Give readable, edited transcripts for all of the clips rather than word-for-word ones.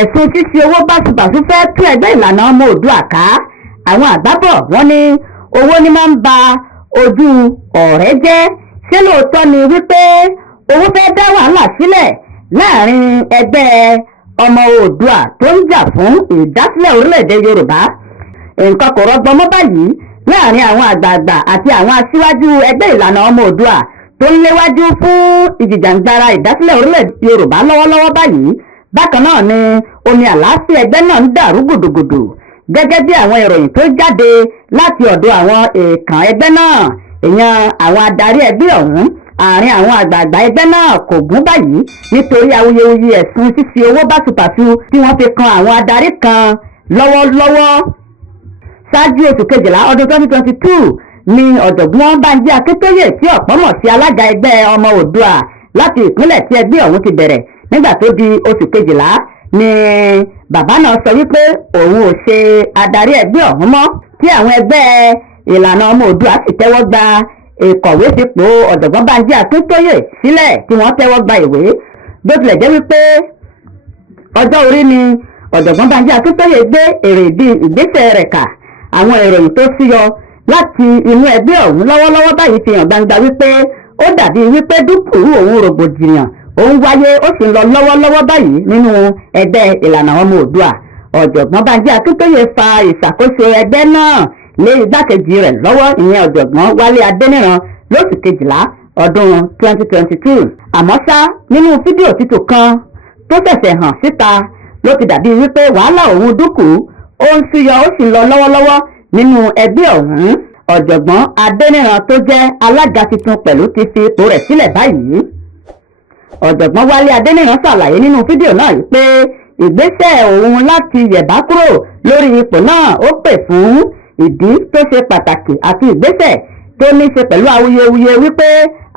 ẹ̀sùn ṣíṣe owó báṣubàṣu fẹ́ tú ẹgbẹ́ ìlànà ọmọ Oòduà ká. Àwọn àgbábọ̀ wọ́n ní owó ní máa ń ba ojú ọ̀rẹ́ jẹ́. Ṣé lóòótọ́ ni wípé owó fẹ́ dá wàhálà sílẹ̀ láàrin ẹgbẹ́ ọmọ Oòduà tó ń jà fún ìdásílẹ̀ orílẹ̀-èdè Yorùbá? Nǹkan kò rọgbọ mọ́ báyìí láàrin àwọn àgbààgbà àti àwọn aṣíwájú ẹgbẹ́ ìlànà ọmọ Oòduà tó ń léwájú fún ìjìjàǹgbara ìdásílẹ̀ orílẹ̀-èdè Yorùbá lọ́wọ́lọ́wọ́ báyìí. Bákan náà ni omi àlàáfíà ẹgbẹ́ náà ń dàrú gùdùgùdù gẹ́gẹ́ bí àwọn ìròyìn tó jáde láti ọ̀dọ̀ àwọn èèkàn ẹgbẹ́ náà. Èèyàn àwọn adarí ẹgbẹ́ ọ̀hún àárín àwọn àgbààgbà ẹgbẹ́ náà kò gún báyìí nítorí awuyewuye ẹ̀sùn ṣíṣe owó báṣubàṣu tí wọ́n fi kan àwọn adarí kan lọ́wọ́lọ́wọ́. Ṣáájú oṣù kejìlá ọdún 2022 ni ọ̀jọ̀gbọ́n Bánjí Akíntóyè tí ọ̀pọ̀ mọ̀ sí alága ẹgbẹ́ ọmọ Oòduà láti ìpínlẹ̀ tí ẹgbẹ́ ọ̀hún ti bẹ̀rẹ̀. Nígbà tó di oṣù kejìlá ni bàbá náà sọ wípé òun ò ṣe adarí ẹgbẹ́ ọ̀hún mọ́, tí àwọn ẹgbẹ́ ìlànà ọmọ Oòduà sì tẹ́wọ́ gba ìkọ̀wé sípò ọ̀jọ̀gbọ́n Bánjí Akíntóyè sílẹ̀ tí wọ́n tẹ́wọ́ gba ìwé. Bó tilẹ̀ jẹ́ wípé ọjọ́ orí ni ọ̀jọ̀gbọ́n Bánjí Akíntóyè gbé èrèdí ìgbésẹ̀ rẹ̀ kà. Àwọn ìròyìn tó síyọ láti inú ẹgbẹ́ ọ̀hún lọ́wọ́lọ́wọ́ báyìí fi hàn gbangba wípé ó dàbí wípé dúkùú òun rògbòdìyàn òun wáyé ó sì ń lọ lọ́wọ́lọ́wọ́ báyìí nínú ẹgbẹ́ ìlànà ọmọ Oòduà. Ọ̀jọ̀gbọ́n Bánjí Akíntóyè fa ìṣàkóso ẹgbẹ́ náà lé igbákejì rẹ̀ lọ́wọ́, ìyẹn ọ̀jọ̀gbọ́n Wálé Adéníran, lóṣù kejìlá ọdún 2022. Àmọ́ ṣá, nínú fídíò títò kan tó ṣẹ̀ṣẹ̀ hàn síta ló ti dàbí wípé wàhálà òun dúkùú ó ń súyọ ó sì ń lọ lọ́wọ́lọ́wọ́ nínú ẹgbẹ́ ọ̀hún. Ọ̀jọ̀gbọ́n Adéníran tó jẹ́ alága tuntun pẹ̀lú ti fi ipò rẹ̀ sílẹ̀ báyìí. Ọ̀jọ̀gbọ́n Wálé Adéníran ṣàlàyé nínú fídíò náà yìí pé ìgbésẹ̀ òun láti yẹ̀bá kúrò lórí ipò náà ó pè fún ìdí tó ṣe pàtàkì àti ìgbésẹ̀ tó ní ṣe pẹ̀lú awuyewuye wípé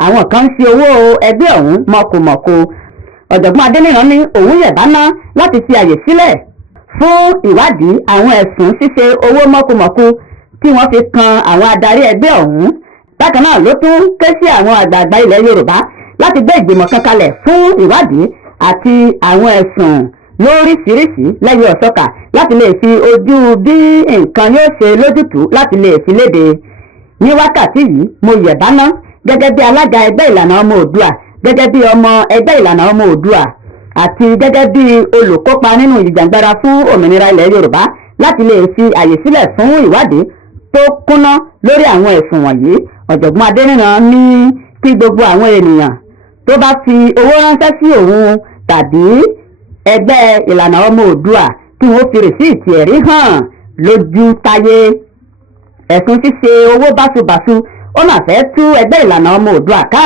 àwọn kan ń ṣe owó ẹgbẹ́ ọ̀hún mọ̀kùmọ̀kù. Ọ̀jọ̀gbọ́n Adéníran ní òun yẹ̀bá ná láti fi àyè sílẹ̀ fún ìwádìí àwọn ẹ̀sùn ṣíṣe owó mọ̀kùmọ̀kù tí wọ́n fi kan àwọn adarí ẹgbẹ́ ọ̀hún. Bákan náà ló tún ké sí àwọn àgbààgbà ilẹ̀ Yorùbá láti gbé ìgbìmọ̀ kan kalẹ̀ fún ìwádìí àti àwọn ẹ̀sùn lóríṣiríṣi lẹ́yìn ọ̀ṣọ́kà láti lè fi ojú bí nǹkan yóò ṣe lójútùú láti lè fi léde. Ní wákàtí yìí mo yẹ̀bá ná gẹ́gẹ́ bí alága ẹgbẹ́ ìlànà ọmọ Oòduà, gẹ́gẹ́ bí ọmọ ẹgbẹ́ ìlànà ọmọ Oòduà àti gẹ́gẹ́ bí olùkópa nínú ìjìjàǹgbara fún òmìnira ilẹ̀ Yorùbá láti lè fi àyè sílẹ̀ fún ìwádìí tó kúnná lórí àwọn ẹ̀sùn wọ̀nyí. Ọ̀jọ̀gbọ́n Adéníran ní kí gbogbo àwọn ènìyàn tó bá fi owó ránṣẹ́ sí òun tàbí ẹgbẹ́ ìlànà ọmọ Oòduà kí wọ́n fi rìsíìtì ẹ̀rí hàn lójú táyé. Ẹ̀sùn ṣíṣe owó báṣubàṣu ó mà fẹ́ tú ẹgbẹ́ ìlànà ọmọ Oòduà ká.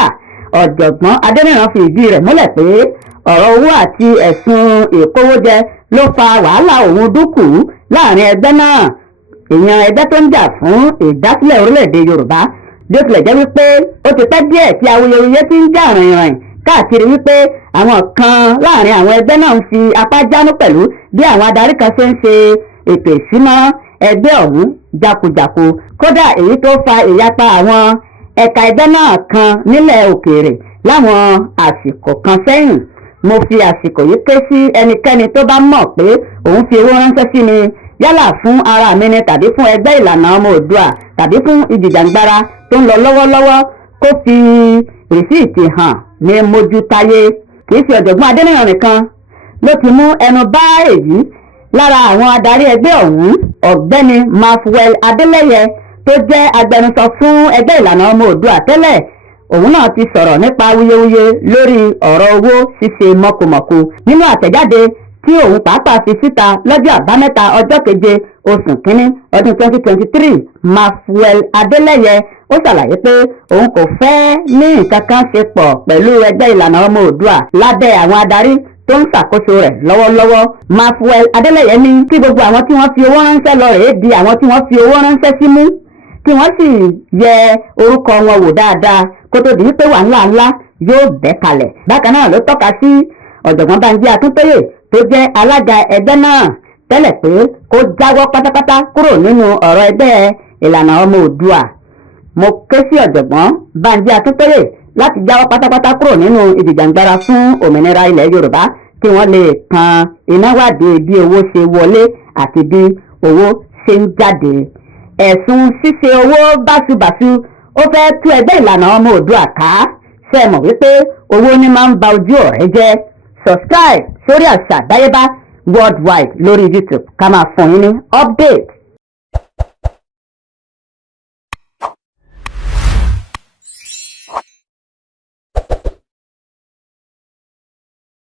Ọ̀jọ̀gbọ́n Adéníran fi ìdí rẹ̀ múlẹ̀ pé ọ̀rọ̀ owó àti ẹ̀sùn ìkówójẹ ló fa wàhálà òun dúkùú láàrin ẹgbẹ́ náà, èèyàn ẹgbẹ́ tó ń jà fún ìdásílẹ̀ orílẹ̀-èdè Yorùbá. Bí ó tilẹ̀ jẹ́ wípé ó ti pẹ́ díẹ̀ tí awuyewuye ti ń jà rìnrìn káàkiri wípé àwọn kan láàrin àwọn ẹgbẹ́ náà ń fi apá jánu pẹ̀lú bí àwọn adarí kan ṣe ń ṣe ètò ìṣúná ẹgbẹ́ ọ̀hún jákujàku. Kódà èyí tó fa ìyapa àwọn ẹ̀ka ẹgbẹ́ náà kan nílẹ̀ òkèèrè láwọn àsìkò kan sẹ́yìn. Mo fi àsìkò yìí ké sí ẹnikẹ́ni tó bá mọ̀ pé òun fi owó ránṣẹ́ sí mi, yálà fún ara mi ni tàbí fún ẹgbẹ́ ìlànà ọmọ Oòduà tàbí fún ìjìjàǹgbara tó ń lọ lọ́wọ́lọ́wọ́, kó fi rìsíìtì hàn ní mójútáyé. Kì í ṣe ọ̀jọ̀gbọ́n Adéníran nìkan ló ti mú ẹnu bá èyí lára àwọn adarí ẹgbẹ́ ọ̀hún. Ọ̀gbẹ́ni Maxwell Adélẹ́yẹ tó jẹ́ agbẹnusọ fún ẹgbẹ́ ìlànà ọmọ Oòduà tẹ́lẹ̀, òun náà ti sọ̀rọ̀ nípa awuyewuye lórí ọ̀rọ̀ owó ṣíṣe mọ̀kùmọ̀kù. Nínú àtẹ̀jáde tí òun pàápàá fi síta lọ́jọ́ àbámẹ́ta ọjọ́ keje oṣù kínní ọdún 2023, Maxwell Adélẹ́yẹ ó ṣàlàyé pé òun kò fẹ́ ní nǹkan kan ṣe pọ̀ pẹ̀lú ẹgbẹ́ ìlànà ọmọ Oòduà lábẹ́ àwọn adarí tó ń ṣàkóso rẹ̀ lọ́wọ́lọ́wọ́. Maxwell Adélẹ́yẹ ní kí gbogbo àwọn tí wọ́n fi owó ránṣẹ́ lọ rèé di àwọn tí wọ́n fi owó ránṣẹ́ sí mú, kí wọ́n sì yẹ orúkọ wọn wò dáadáa kó tó di wípé wàhálà ńlá yóò bẹ́ kalẹ̀. Bákan náà ló tọ́ka sí ọ̀jọ̀gbọ́n Bánjí Akíntóyè tó jẹ́ alága ẹgbẹ́ náà tẹ́lẹ̀ pé kó jáwọ́ pátápátá kúrò nínú ọ̀rọ̀ ẹgbẹ́ ìlànà ọmọ Oòduà. Mo ké sí ọ̀jọ̀gbọ́n Bánjí Akíntóyè láti jáwọ́ pátápátá kúrò nínú ìjìjàǹgbara fún òmìnira ilẹ̀ Yorùbá kí wọ́n lè kan iná wádìí bí owó ṣe wọlé àti bí owó ṣe ń jáde. ẹ̀sùn ṣíṣe owó báṣubàṣu ó fẹ́ tú ẹgbẹ́ ìlànà ọmọ Oòduà ká. ṣe mọ̀ wípé owó ní máa ń ba ojú ọ̀rẹ́ jẹ́. subscribe sórí Àṣà Àdáyébá worldwide lórí YouTube ká máa fún yín ní update.